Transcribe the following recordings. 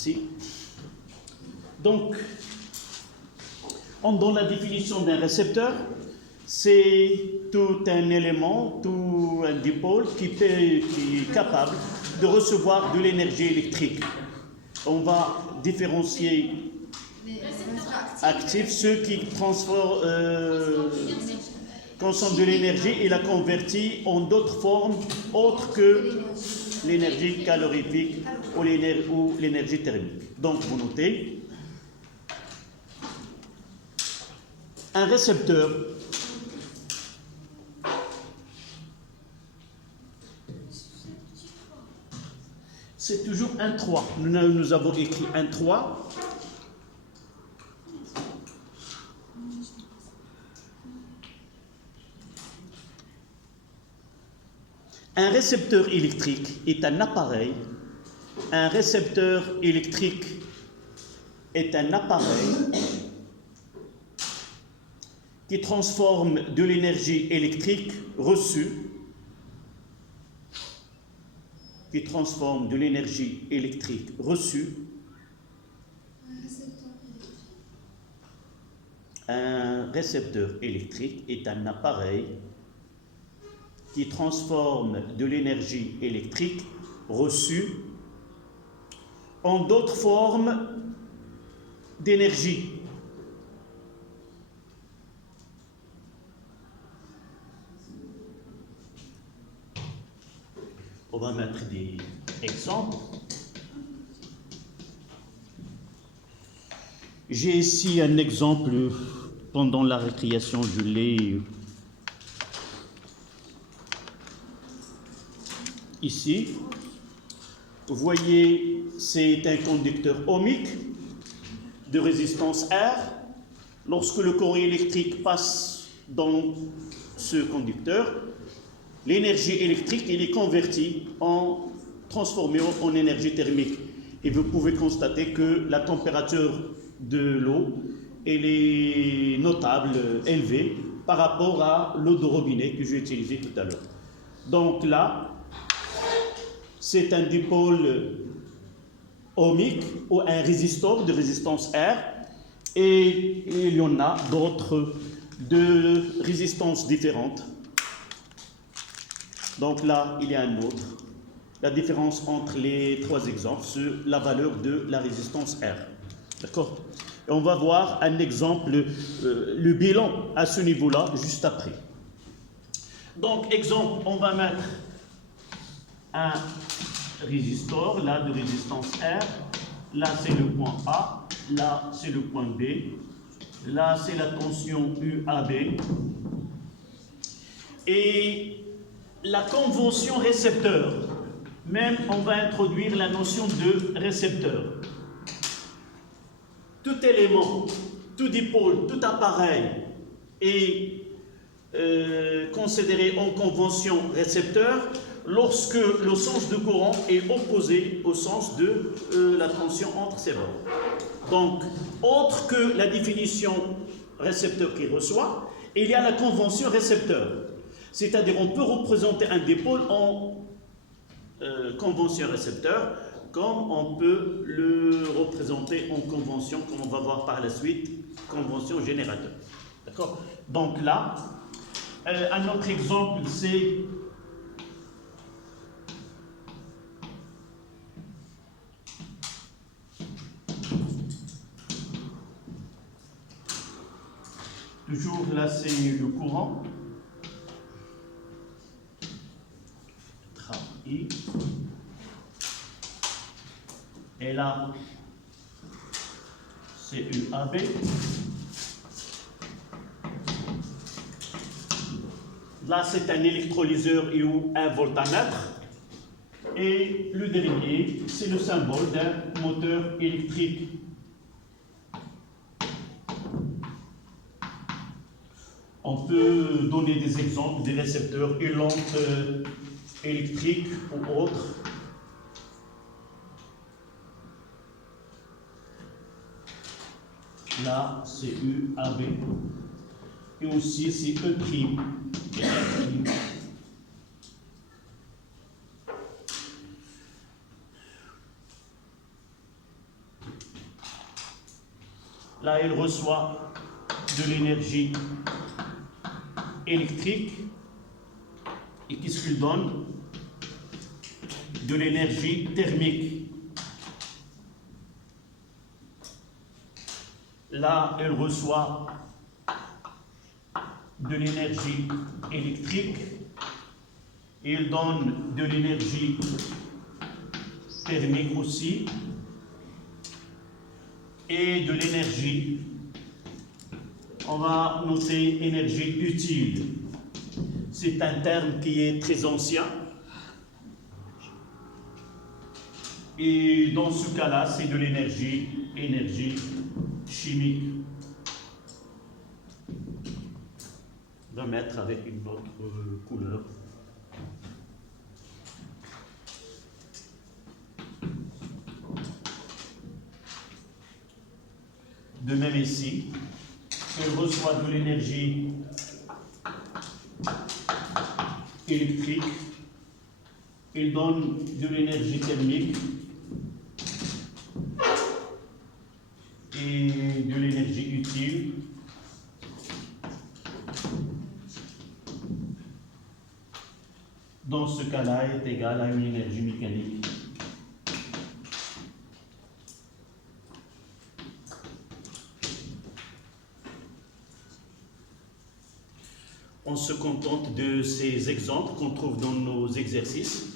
Merci. Donc, dans la définition d'un récepteur, c'est tout un élément, tout un dipôle qui est capable de recevoir de l'énergie électrique. On va différencier actifs, ceux qui consomment de l'énergie et la convertit en d'autres formes autres que l'énergie calorifique ou l'énergie thermique. Donc vous notez, un récepteur c'est toujours un 3. Nous avons écrit un 3. Un récepteur électrique est un appareil. Un récepteur électrique est un appareil qui transforme de l'énergie électrique reçue, Un récepteur électrique est un appareil qui transforme de l'énergie électrique reçue en d'autres formes d'énergie. On va mettre des exemples. J'ai ici un exemple, pendant la récréation, je l'ai ici. Vous voyez, c'est un conducteur ohmique de résistance R. Lorsque le courant électrique passe dans ce conducteur, l'énergie électrique est convertie transformée en énergie thermique. Et vous pouvez constater que la température de l'eau elle est notable, élevée, par rapport à l'eau de robinet que j'ai utilisée tout à l'heure. Donc là, c'est un dipôle ohmique ou un résistor de résistance R, et il y en a d'autres de résistances différentes. Donc là, il y a un autre. La différence entre les trois exemples, c'est la valeur de la résistance R. D'accord? Et on va voir un exemple, le bilan à ce niveau-là, juste après. Donc, exemple, on va mettre un résistor, là, de résistance R. Là, c'est le point A. Là, c'est le point B. Là, c'est la tension UAB. Et la convention récepteur, même on va introduire la notion de récepteur. Tout élément, tout dipôle, tout appareil est considéré en convention récepteur lorsque le sens de courant est opposé au sens de la tension entre ces bords. Donc, autre que la définition récepteur qui reçoit, il y a la convention récepteur. C'est-à-dire on peut représenter un dipôle en convention récepteur, comme on peut le représenter en convention, comme on va voir par la suite, convention générateur. D'accord? Donc là, un autre exemple, c'est toujours là, c'est le courant. I. Et là, c'est UAB. Là, c'est un électrolyseur ou un voltamètre. Et le dernier, c'est le symbole d'un moteur électrique. On peut donner des exemples des récepteurs, une lampe électrique ou autre. Là, c'est UAB. Et aussi, c'est E'. Là, il reçoit de l'énergie électrique. Et qu'est-ce qu'il donne? De l'énergie thermique. Là, elle reçoit de l'énergie électrique et il donne de l'énergie thermique aussi et de l'énergie, on va noter énergie utile. C'est un terme qui est très ancien et dans ce cas-là, c'est de l'énergie chimique. On va mettre avec une autre couleur. De même ici, elle reçoit de l'énergie électrique, il donne de l'énergie thermique et de l'énergie utile. Dans ce cas-là, est égal à une énergie mécanique. On se contente de ces exemples qu'on trouve dans nos exercices.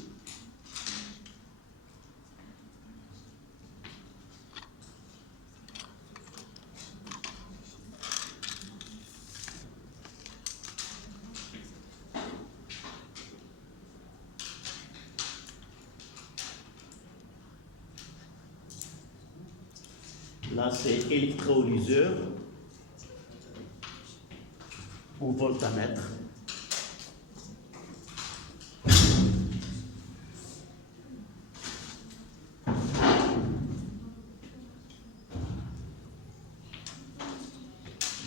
Là, c'est électrolyseur ou voltamètre.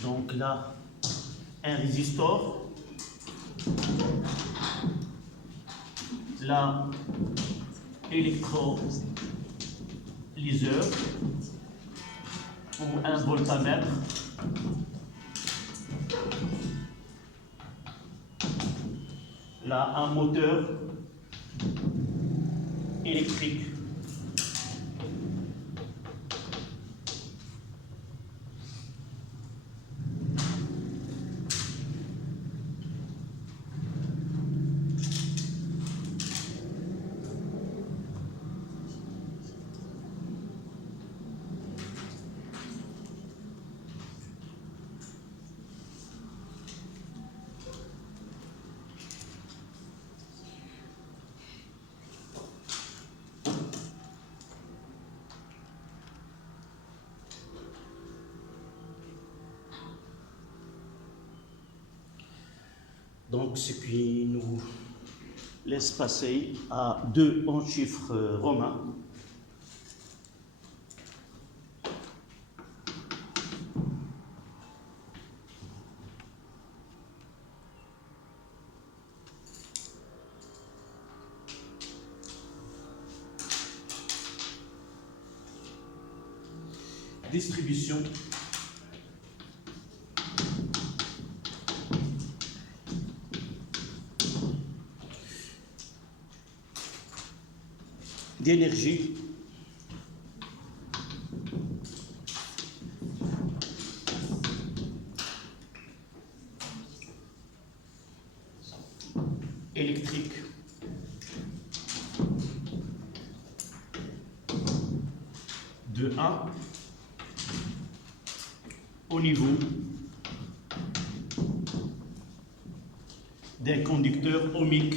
Donc là, un résistor. Là, électrolyseur ou un voltamètre. Là, un moteur électrique. Donc, ce qui nous laisse passer à 2 en chiffres romains. Distribution d'énergie électrique de 1 au niveau d'un conducteur ohmique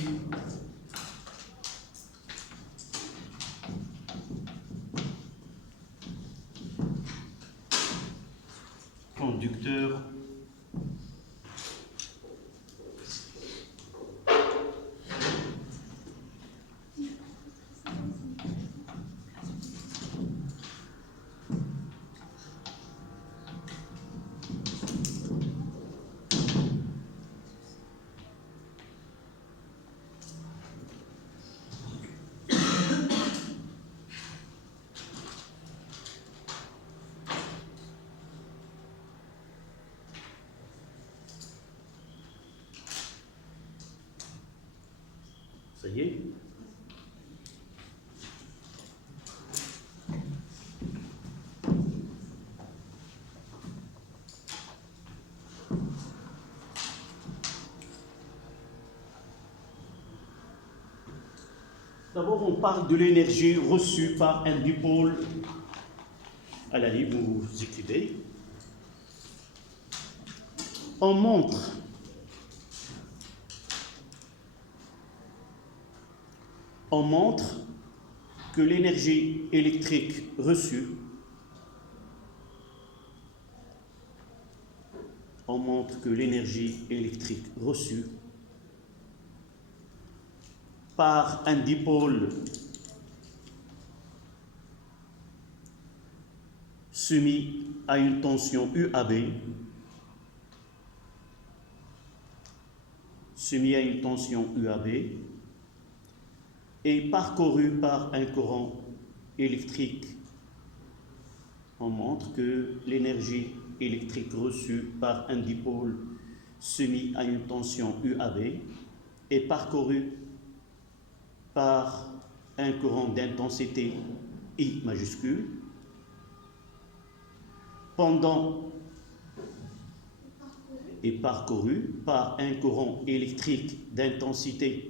conducteur y est. D'abord, on parle de l'énergie reçue par un dipôle. À la ligne, vous écrivez. On montre que l'énergie électrique reçue par un dipôle soumis à une tension UAB, est parcouru par un courant électrique. On montre que l'énergie électrique reçue par un dipôle soumis à une tension UAB est parcourue par un courant d'intensité I majuscule est parcouru par un courant électrique d'intensité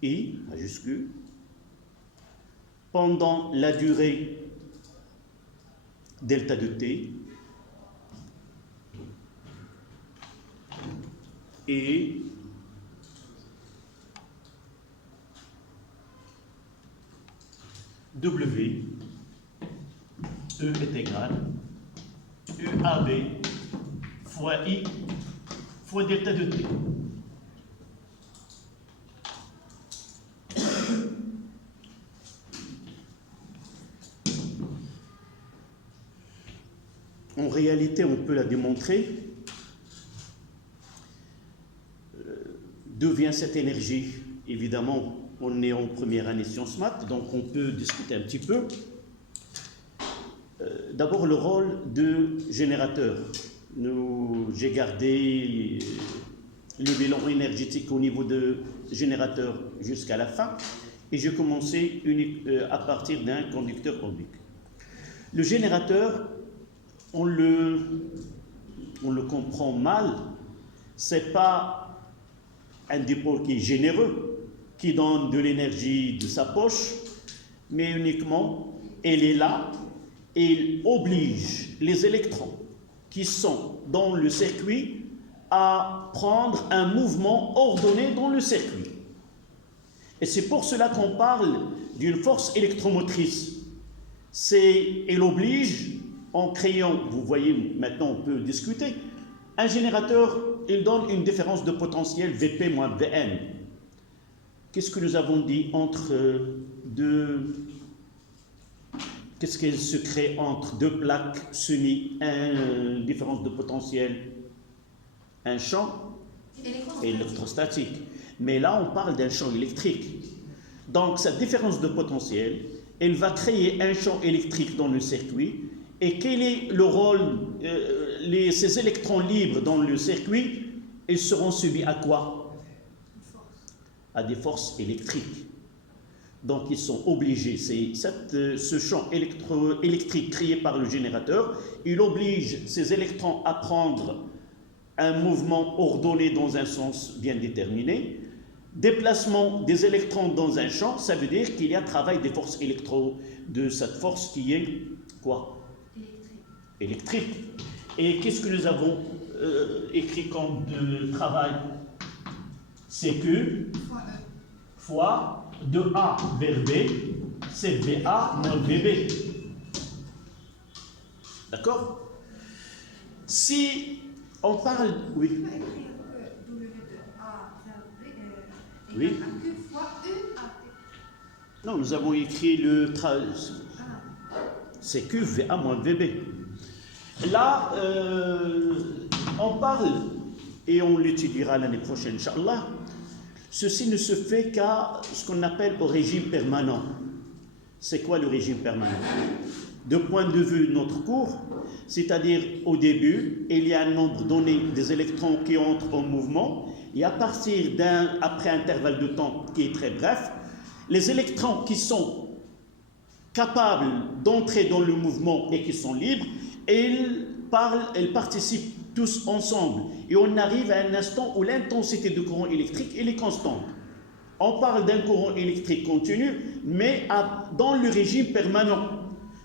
I majuscule pendant la durée delta de T et W, E est égal UAB fois I fois delta de T. En réalité, on peut la démontrer. D'où vient cette énergie? Évidemment, on est en première année sciences maths, donc on peut discuter un petit peu. D'abord, le rôle de générateur. J'ai gardé le bilan énergétique au niveau de générateur jusqu'à la fin, et j'ai commencé à partir d'un conducteur ohmique. Le générateur, on le comprend mal, c'est pas un dipôle qui est généreux, qui donne de l'énergie de sa poche, mais uniquement, elle est là et il oblige les électrons qui sont dans le circuit à prendre un mouvement ordonné dans le circuit. Et c'est pour cela qu'on parle d'une force électromotrice. Elle oblige, en créant, vous voyez, maintenant on peut discuter, un générateur, il donne une différence de potentiel Vp moins Vn. Qu'est-ce que nous avons dit entre deux... Qu'est-ce qu'il se crée entre deux plaques soumises à une différence de potentiel? Un champ électrostatique. Mais là, on parle d'un champ électrique. Donc, cette différence de potentiel, elle va créer un champ électrique dans le circuit. Et quel est le rôle ces électrons libres dans le circuit, ils seront soumis à quoi? À des forces électriques. Donc ils sont obligés, ce champ électrique créé par le générateur, il oblige ces électrons à prendre un mouvement ordonné dans un sens bien déterminé. Déplacement des électrons dans un champ, ça veut dire qu'il y a travail des forces de cette force qui est quoi? Électrique. Et qu'est-ce que nous avons écrit comme travail? C'est que fois de A vers B, c'est VA moins VB. D'accord? Si on parle... Oui. Oui. Non, nous avons écrit le... C'est que VA moins VB. Là, on parle, et on l'étudiera l'année prochaine, Inch'Allah. Ceci ne se fait qu'à ce qu'on appelle au régime permanent. C'est quoi le régime permanent? de point de vue de notre cours, c'est-à-dire au début, il y a un nombre donné des électrons qui entrent en mouvement, et à partir après un intervalle de temps qui est très bref, les électrons qui sont capables d'entrer dans le mouvement et qui sont libres, ils participent tous ensemble. Et on arrive à un instant où l'intensité du courant électrique elle est constante. On parle d'un courant électrique continu, mais dans le régime permanent.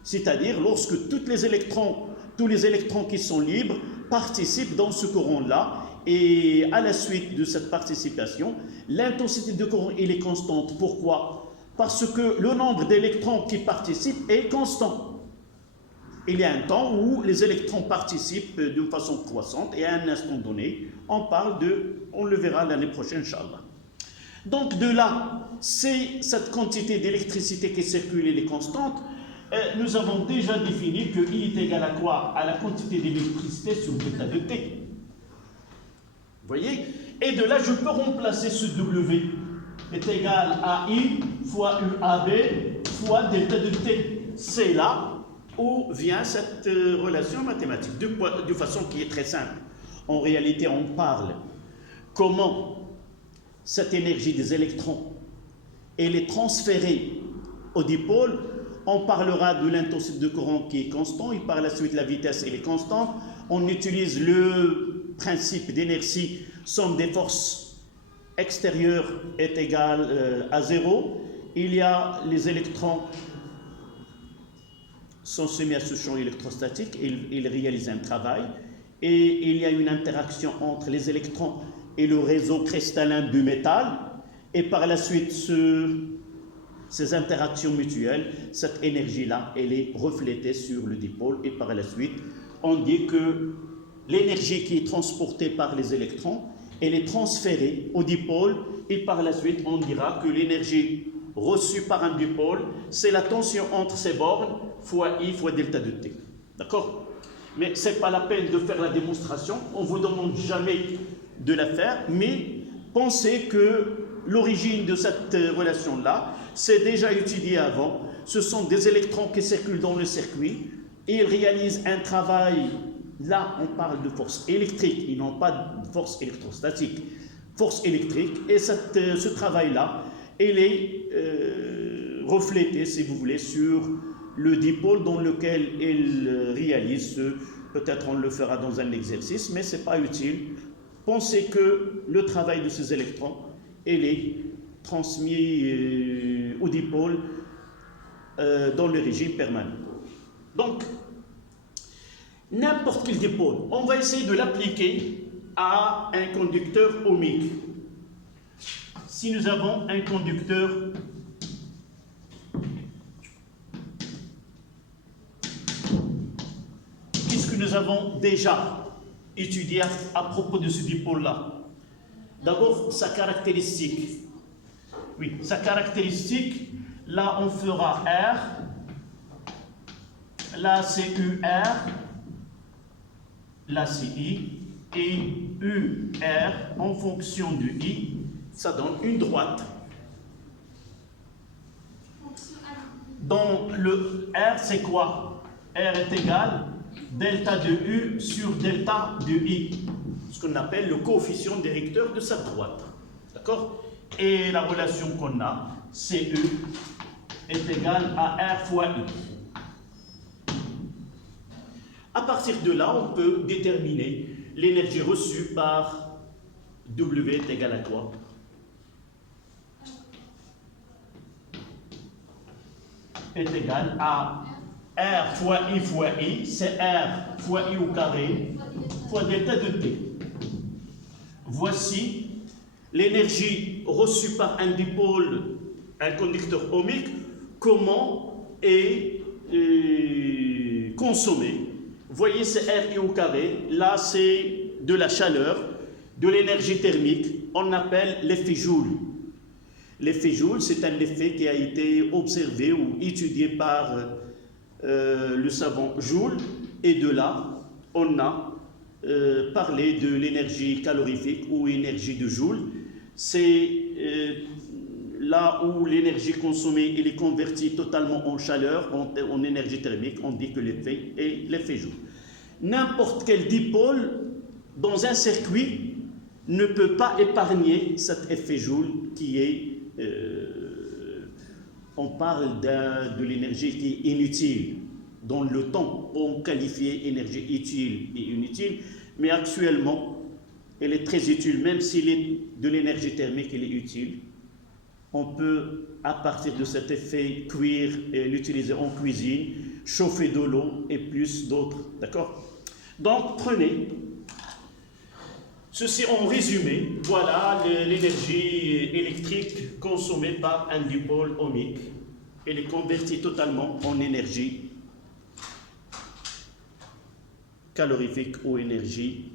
C'est-à-dire lorsque tous les électrons qui sont libres participent dans ce courant-là, et à la suite de cette participation, l'intensité du courant elle est constante. Pourquoi? Parce que le nombre d'électrons qui participent est constant. Il y a un temps où les électrons participent d'une façon croissante, et à un instant donné, on le verra l'année prochaine, Inch'Allah. Donc de là, c'est cette quantité d'électricité qui circule, elle est constante. Nous avons déjà défini que I est égal à quoi? À la quantité d'électricité sur delta de T. Vous voyez? Et de là, je peux remplacer ce W est égal à I fois UAB fois delta de T. C'est là où vient cette relation mathématique, de façon qui est très simple. En réalité, on parle comment cette énergie des électrons elle est transférée au dipôle. On parlera de l'intensité de courant qui est constant, et par la suite la vitesse elle est constante. On utilise le principe d'inertie, somme des forces extérieures est égale à 0. Il y a les électrons sont soumis à ce champ électrostatique, ils réalisent un travail, et il y a une interaction entre les électrons et le réseau cristallin du métal, et par la suite ces interactions mutuelles, cette énergie-là, elle est reflétée sur le dipôle, et par la suite, on dit que l'énergie qui est transportée par les électrons, elle est transférée au dipôle, et par la suite, on dira que l'énergie reçue par un dipôle, c'est la tension entre ces bornes fois I fois delta de T. D'accord? Mais ce n'est pas la peine de faire la démonstration, on ne vous demande jamais de la faire, mais pensez que l'origine de cette relation-là, c'est déjà étudié avant. Ce sont des électrons qui circulent dans le circuit et ils réalisent un travail. Là, on parle de force électrique, ils n'ont pas de force électrostatique. Force électrique, et ce travail-là, il est reflété, si vous voulez, sur le dipôle dans lequel ils réalisent. Peut-être on le fera dans un exercice, mais ce n'est pas utile. Pensez que le travail de ces électrons, il est transmis au dipôle dans le régime permanent. Donc, n'importe quel dipôle, on va essayer de l'appliquer à un conducteur ohmique. Si nous avons un conducteur qu'est-ce que nous avons déjà étudié à propos de ce dipôle-là? D'abord, sa caractéristique. Oui, sa caractéristique, là on fera R, là c'est UR, là c'est I, et UR en fonction du I, ça donne une droite. Donc le R c'est quoi? R est égal delta de U sur delta de I, ce qu'on appelle le coefficient directeur de cette droite. D'accord? Et la relation qu'on a, CE est égal à R fois I. À partir de là, on peut déterminer l'énergie reçue par W est égal à quoi? Est égal à R fois I, c'est R fois I au carré, fois delta de T. Voici l'énergie reçue par un dipôle, un conducteur ohmique, comment est consommée. Vous voyez, c'est RI au carré. Là, c'est de la chaleur, de l'énergie thermique. On appelle l'effet Joule. L'effet Joule, c'est un effet qui a été observé ou étudié par le savant Joule. Et de là, on a parlé de l'énergie calorifique ou énergie de Joule. C'est là où l'énergie consommée elle est convertie totalement en chaleur, en énergie thermique, on dit que l'effet est l'effet Joule. N'importe quel dipôle dans un circuit ne peut pas épargner cet effet Joule qui est, on parle de l'énergie qui est inutile. Dans le temps, on qualifiait énergie utile et inutile, mais actuellement, elle est très utile, même s'il est de l'énergie thermique, elle est utile. On peut, à partir de cet effet, cuire et l'utiliser en cuisine, chauffer de l'eau et plus d'autres. D'accord? Donc, prenez ceci en résumé. Voilà l'énergie électrique consommée par un dipôle ohmique. Elle est convertie totalement en énergie calorifique ou énergie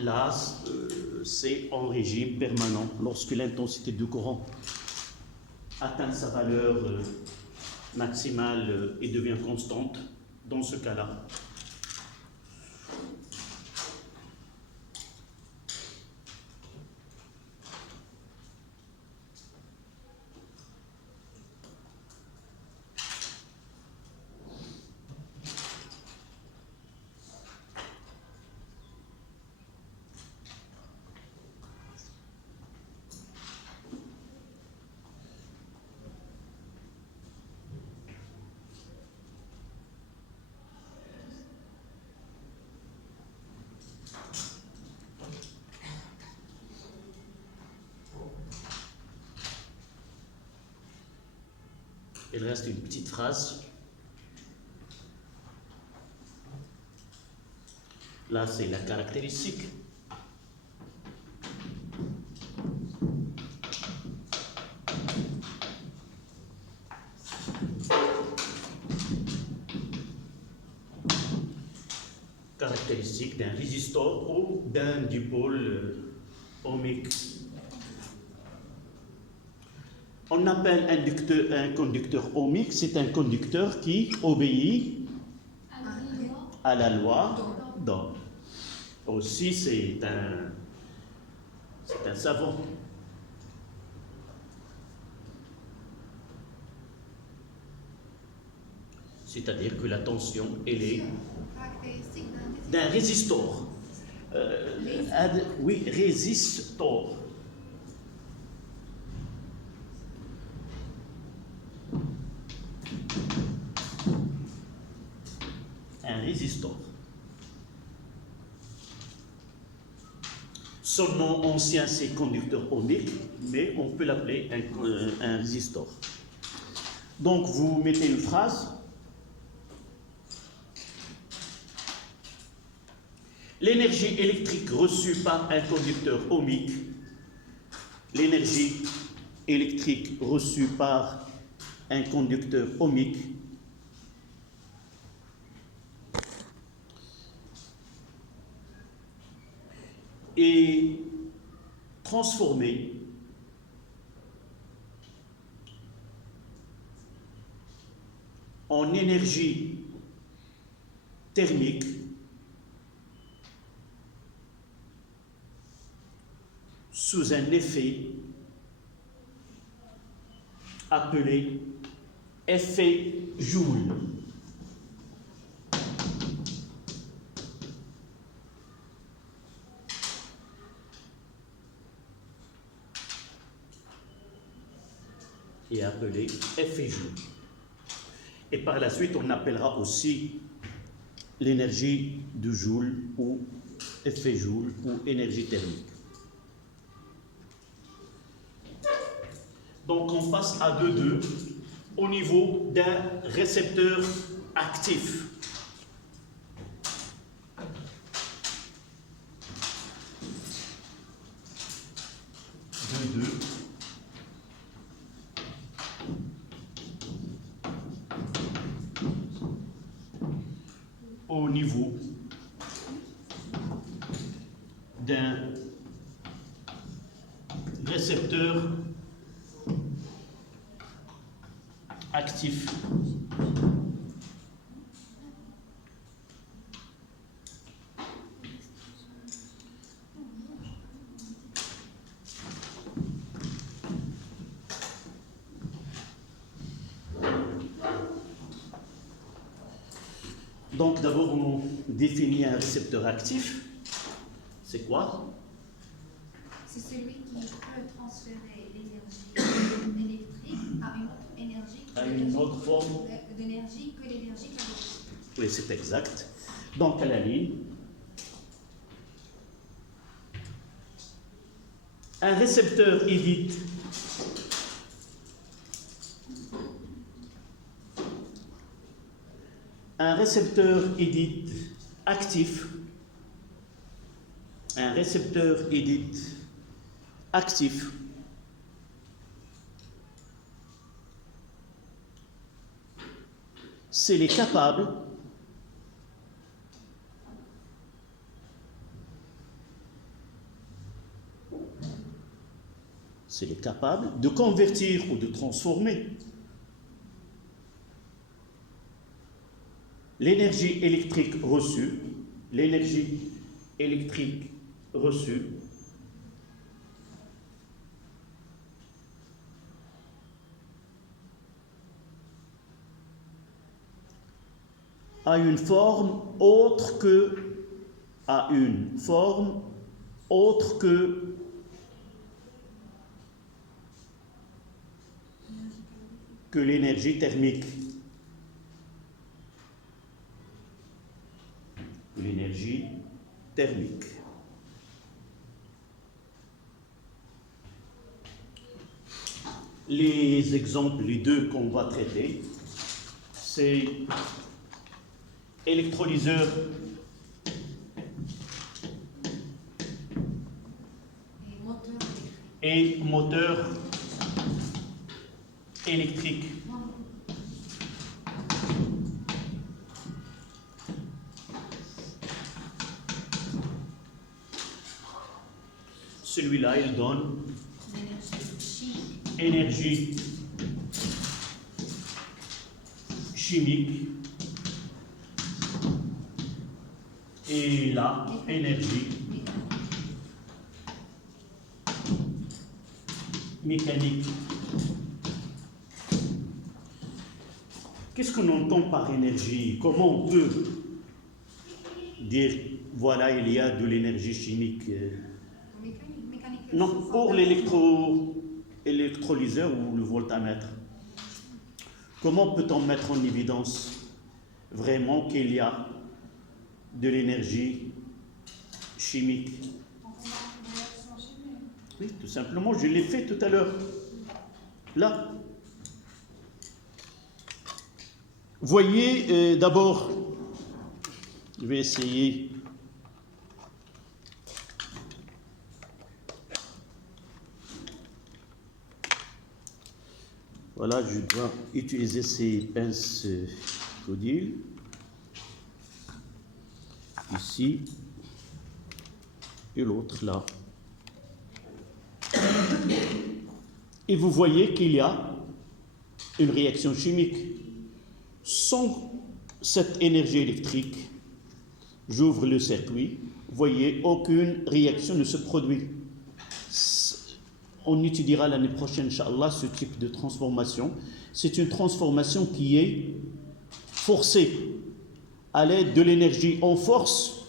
là, c'est en régime permanent lorsque l'intensité du courant atteint sa valeur maximale et devient constante. Dans ce cas-là, il reste une petite phrase. Là, c'est la caractéristique. Caractéristique d'un résistor ou d'un dipôle ohmique. On appelle un conducteur ohmique, c'est un conducteur qui obéit à la loi d'Ohm. Aussi, c'est un savant. C'est-à-dire que la tension, elle est d'un résistor. Oui, résistor. Un résistor. Son nom ancien, c'est conducteur ohmique, mais on peut l'appeler un résistor. Donc, vous mettez une phrase. L'énergie électrique reçue par un conducteur ohmique, l'énergie électrique reçue par un conducteur ohmique est transformée en énergie thermique sous un effet appelé effet Joule. Et appelé effet Joule. Et par la suite, on appellera aussi l'énergie de Joule ou effet Joule ou énergie thermique. Donc on passe à 2,2 au niveau d'un récepteur actif. au niveau d'un récepteur actif Donc d'abord on définit un récepteur actif. C'est quoi? C'est celui qui peut transférer l'énergie électrique à une autre énergie. À une autre forme d'énergie que l'énergie kinétique. Oui, c'est exact. Donc à la ligne, un récepteur évite actif, un récepteur actif s'il est capable de convertir ou de transformer l'énergie électrique reçue à une forme autre que l'énergie thermique. Les exemples, les deux qu'on va traiter, c'est électrolyseur et moteur électrique. Celui-là, il donne énergie chimique et là, énergie mécanique. Qu'est-ce qu'on entend par énergie? Comment on peut dire, voilà, il y a de l'énergie chimique? Non, pour l'électrolyseur ou le voltamètre. Comment peut-on mettre en évidence vraiment qu'il y a de l'énergie chimique? Oui, tout simplement, je l'ai fait tout à l'heure. Là. Voyez, d'abord, je vais essayer. Voilà, je dois utiliser ces pinces Codil. Ici. Et l'autre là. Et vous voyez qu'il y a une réaction chimique. Sans cette énergie électrique, j'ouvre le circuit, vous voyez, aucune réaction ne se produit. On étudiera l'année prochaine, Inch'Allah, ce type de transformation. C'est une transformation qui est forcée. À l'aide de l'énergie, on force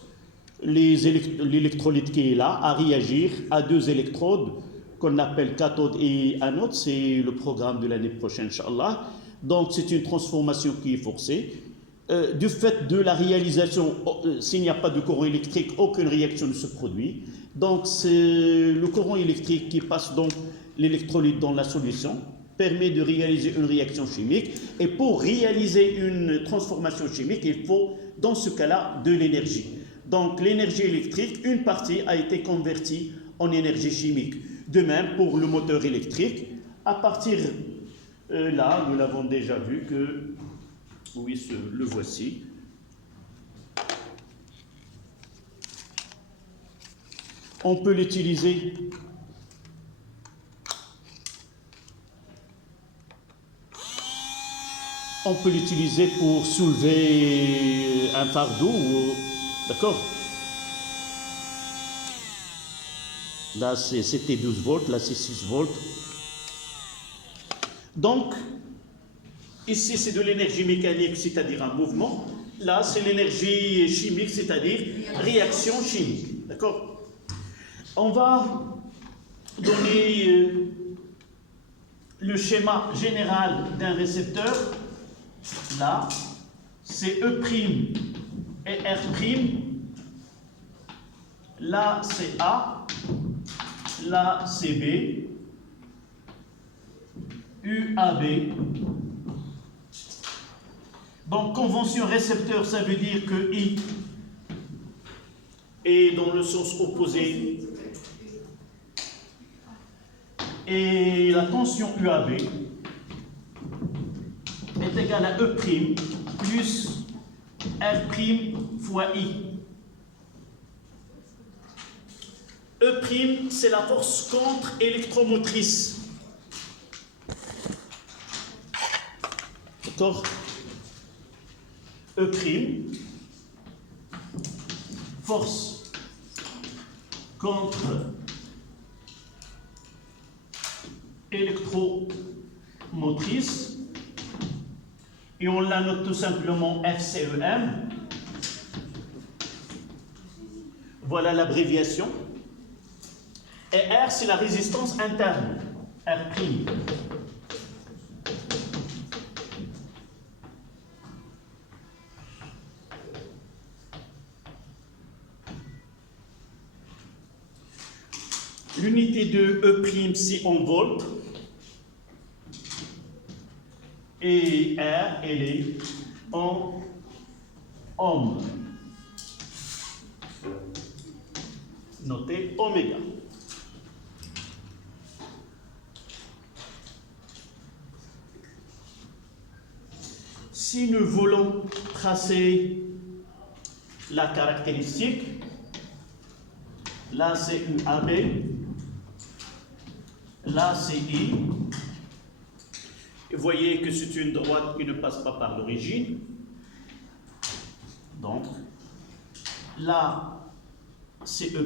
l'électrolyte qui est là à réagir à deux électrodes qu'on appelle cathode et anode. C'est le programme de l'année prochaine, Inch'Allah. Donc c'est une transformation qui est forcée. Du fait de la réalisation, s'il n'y a pas de courant électrique, aucune réaction ne se produit. Donc c'est le courant électrique qui passe donc l'électrolyte dans la solution permet de réaliser une réaction chimique. Et pour réaliser une transformation chimique, il faut dans ce cas-là de l'énergie. Donc l'énergie électrique, une partie a été convertie en énergie chimique. De même pour le moteur électrique, à partir là, nous l'avons déjà vu que, oui, le voici. On peut l'utiliser pour soulever un fardeau, d'accord? Là, c'était 12 volts, là, c'est 6 volts. Donc, ici, c'est de l'énergie mécanique, c'est-à-dire un mouvement. Là, c'est l'énergie chimique, c'est-à-dire réaction chimique. D'accord? On va donner le schéma général d'un récepteur. Là, c'est E' et R'. Là, c'est A. Là, c'est B. UAB. Donc, convention récepteur, ça veut dire que I est dans le sens opposé. Et la tension UAB est égale à E' plus R' fois I. E', c'est la force contre-électromotrice. D'accord? E', force contre-électromotrice. Et on la note tout simplement FCEM. Voilà l'abréviation. Et R, c'est la résistance interne. R'. L'unité de E', c'est en volts. Et R, elle est en ohms. Notez oméga. Si nous voulons tracer la caractéristique, là c'est UAB, là c'est I. Vous voyez que c'est une droite qui ne passe pas par l'origine. Donc, là c'est E'.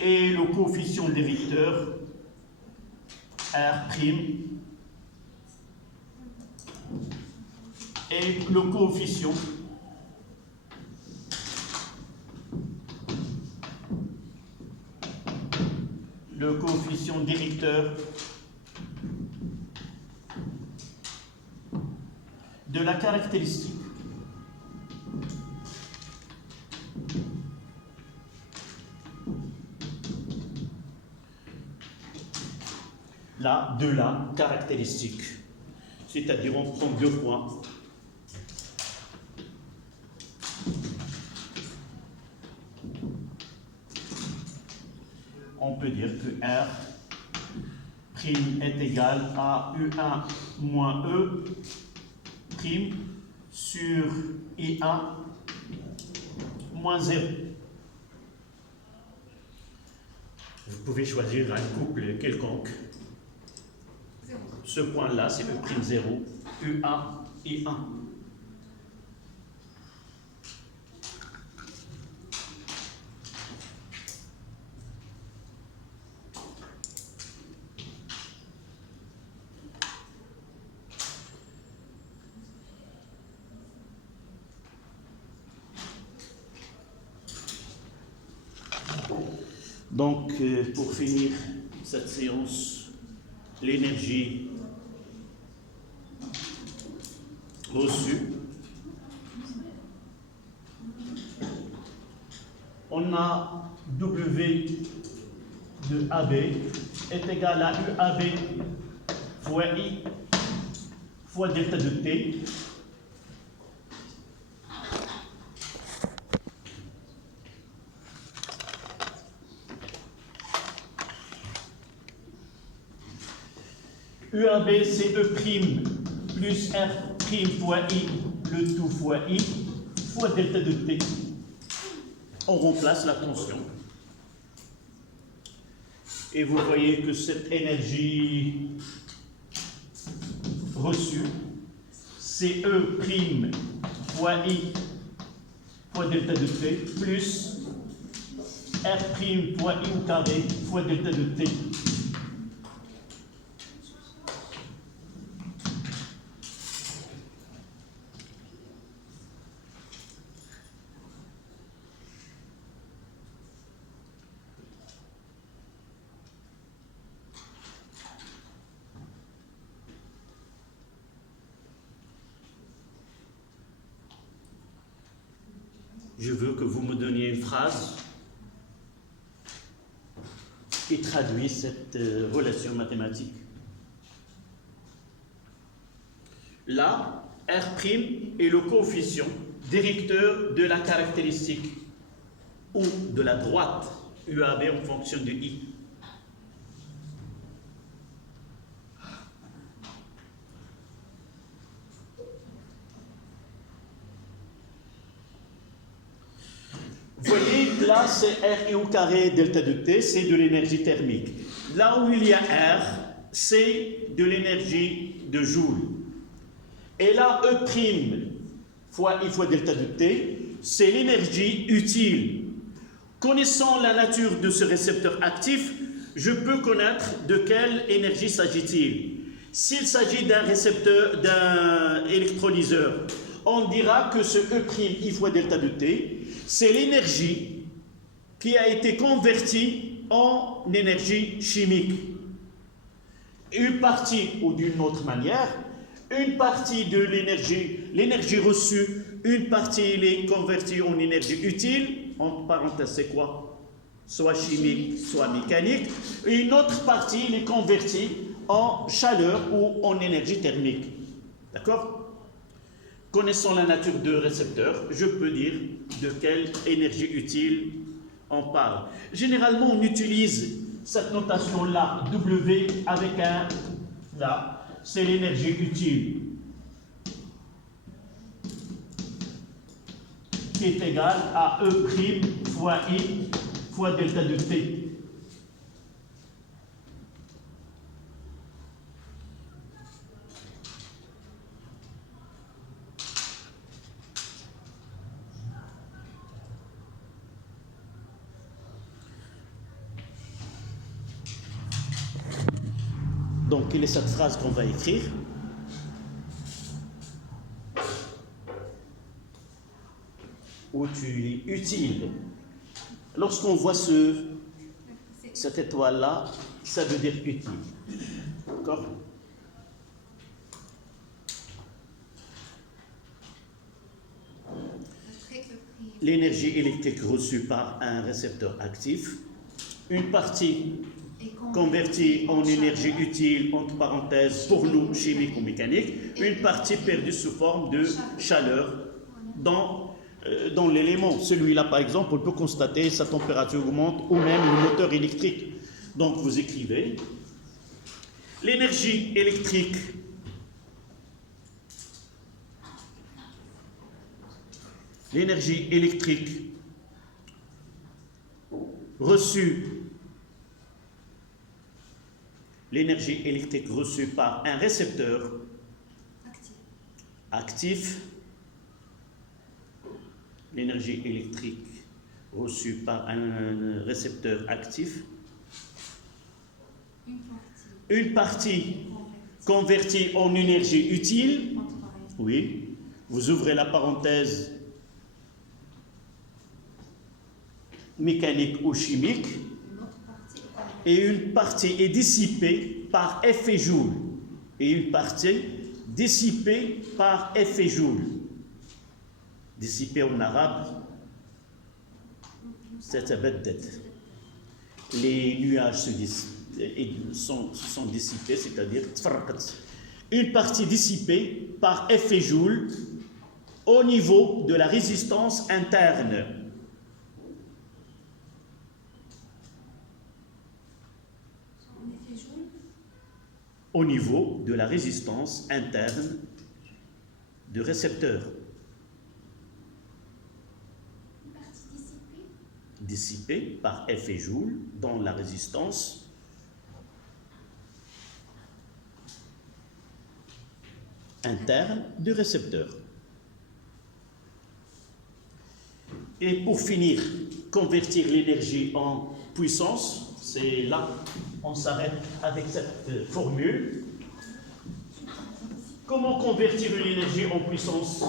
Et le coefficient directeur R'. Et le coefficient directeur de la caractéristique. Là, de la caractéristique. C'est-à-dire, on prend deux points. On peut dire que R' est égal à U1 moins E' sur I1 moins 0. Vous pouvez choisir un couple quelconque. Ce point-là, c'est E'0, U1, I1. Donc, pour finir cette séance, l'énergie reçue, on a W de AB est égal à UAB fois I fois delta de T. UAB, c'est E' plus R' fois I, le tout fois I, fois delta de T. on remplace la tension. Et vous voyez que cette énergie reçue, c'est E' fois I fois delta de T plus R' fois I au carré fois delta de T. Je veux que vous me donniez une phrase qui traduit cette relation mathématique. Là, R' est le coefficient directeur de la caractéristique ou de la droite UAB en fonction de I. Vous voyez, là, c'est R au carré delta de T, c'est de l'énergie thermique. Là où il y a R, c'est de l'énergie de Joule. Et là, E' fois I fois delta de T, c'est l'énergie utile. Connaissant la nature de ce récepteur actif, je peux connaître de quelle énergie s'agit-il. S'il s'agit d'un récepteur, d'un électrolyseur, on dira que ce E' I fois delta de T, c'est l'énergie qui a été convertie en énergie chimique. Une partie, ou d'une autre manière, une partie de l'énergie reçue, une partie elle est convertie en énergie utile, entre parenthèses c'est quoi? Soit chimique, soit mécanique, et une autre partie elle est convertie en chaleur ou en énergie thermique. D'accord? Connaissant la nature de récepteur, je peux dire de quelle énergie utile on parle. Généralement, on utilise cette notation-là, W avec un là, c'est l'énergie utile qui est égale à E' fois I fois delta de T. Donc, quelle est cette phrase qu'on va écrire? Où tu es utile. Lorsqu'on voit cette étoile-là, ça veut dire utile. D'accord? L'énergie électrique reçue par un récepteur actif, une partie convertie en énergie utile, entre parenthèses, pour nous, chimique ou mécanique, une partie perdue sous forme de chaleur dans l'élément. Celui-là, par exemple, on peut constater sa température augmente ou même le moteur électrique. Donc, vous écrivez l'énergie électrique reçue par un récepteur actif, l'énergie électrique reçue par un récepteur actif, une partie convertie en énergie utile, oui, vous ouvrez la parenthèse mécanique ou chimique, et une partie est dissipée par effet Joule, et une partie dissipée par effet Joule. Dissipée en arabe, c'est tabaddat. Les nuages sont dissipés, c'est-à-dire une partie dissipée par effet Joule au niveau de la résistance interne. Au niveau de la résistance interne de récepteur. dissipée par effet Joule dans la résistance interne du récepteur. Et pour finir, convertir l'énergie en puissance, c'est là, on s'arrête avec cette formule. Comment convertir une énergie en puissance?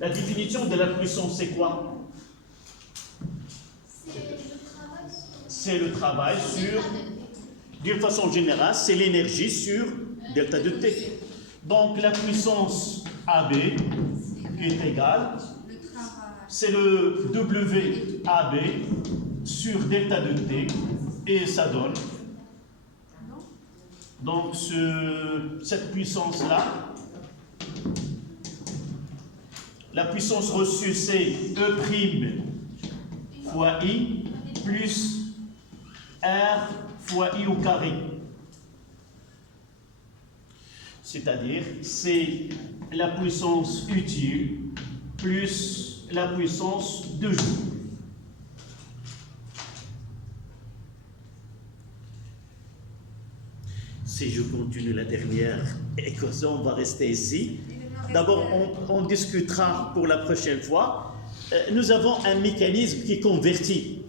La définition de la puissance, c'est quoi? C'est le travail sur, d'une façon générale, c'est l'énergie sur delta de T. Donc la puissance AB est égale, c'est le WAB sur delta de T, et ça donne. Donc cette puissance-là, la puissance reçue, c'est E' fois I plus R fois I au carré. C'est-à-dire, c'est la puissance utile plus la puissance de joule. Si je continue la dernière équation, on va rester ici. D'abord, on discutera pour la prochaine fois. Nous avons un mécanisme qui convertit.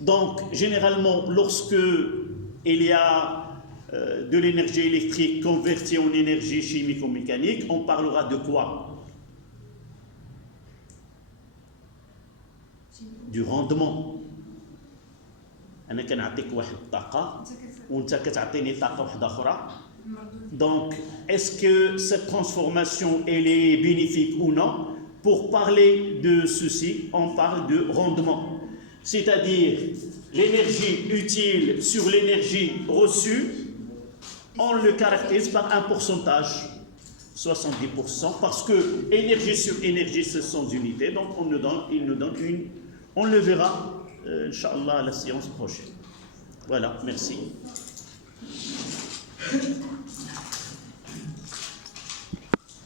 Donc, généralement, lorsque il y a de l'énergie électrique convertie en énergie chimico-mécanique, on parlera de quoi? Du rendement. أنا كنعطيك واحد الطاقة وأنت كتعطيني طاقة واحدة أخرى. Donc, est-ce que cette transformation elle est bénéfique ou non? Pour parler de ceci, on parle de rendement, c'est-à-dire l'énergie utile sur l'énergie reçue, on le caractérise par un pourcentage, 70%, parce que énergie sur énergie, ce sont unités, donc il nous donne une. On le verra, Inch'Allah, à la séance prochaine. Voilà, merci.